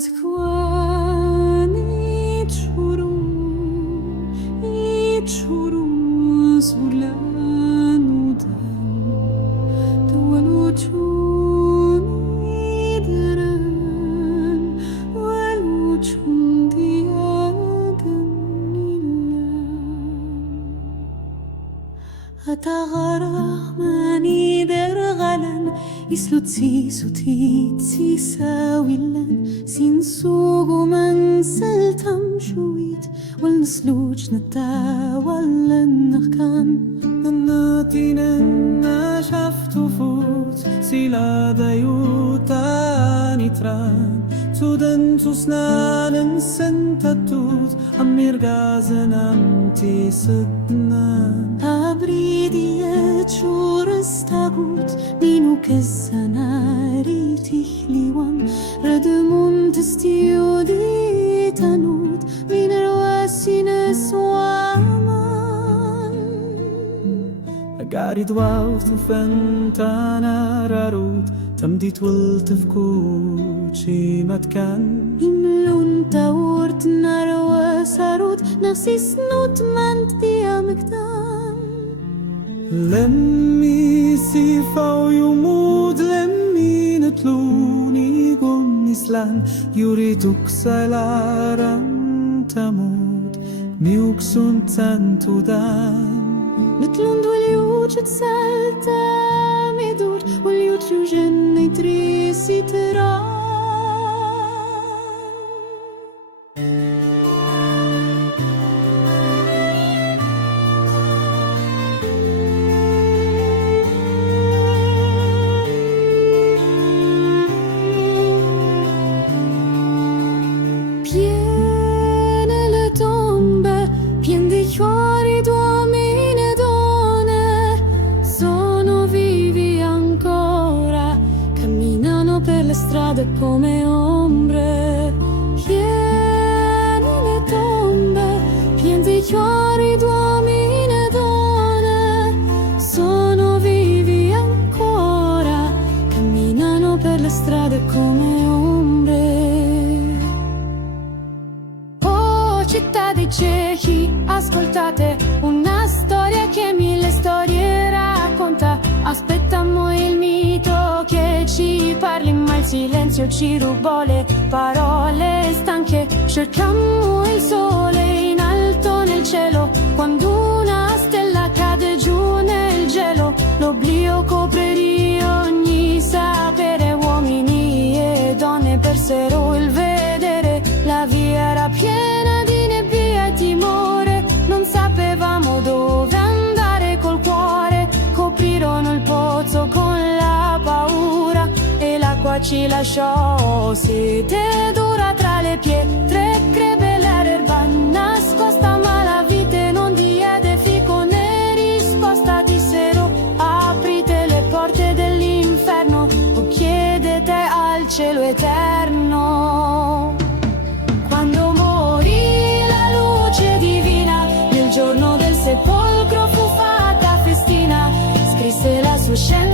Moskvan i churu zulanudan Tualuchun idaran Waluchun diagan ilan Atagarah mani dergalan Islutsi sutitsi sawilan Sinsugu man saltam shuit والنسلوج نتاولا نخكان نناتينا نشفت فوت سيلا ديوتا نتران تودن تسنان سنتتوت أمير غازن أمتي ستنان أبريدية شورستاغوت نينو كالسناري تخليوان ردمون تستيو دي تنوت من الواسين سوامان أقاري دواوت فانتانا راروت تمديت والتفكوت شي متكان إملون تاورت نار وساروت نفسي سنوت مانت ديا مكتان لمي سيفا ويمود لمي نتلوني قم نسلان يريدك سلارا تموت ميوكسون تنتودان نتلون دول يوجد سالتا ميدور واليوتيو جنة تريسي تران Strade come ombre, piene le tombe, piene di cuori d'uomini e donne, sono vivi ancora, camminano per le strade come ombre. Oh, città dei ciechi, ascoltate una storia che mille storie racconta, aspettammo il mito che ci parli, ma il silenzio ci rubò le parole stanche. Cercammo il sole in alto nel cielo, quando una stella cade giù nel gelo, l'oblio copre di ogni sapere, uomini e donne persero il vedere, la via era piena di nebbia e timore, non sapevamo dove andare col cuore, coprirono il pozzo con la paura e l'acqua ci lasciò sete dura tra le pietre, crebbe l'erba nascosta, ma la vite non diede fico né risposta, dissero aprite le porte dell'inferno o chiedete al cielo eterno. Quando morì la luce divina nel giorno del sepolcro fu fatta festina, scrisse la sua scena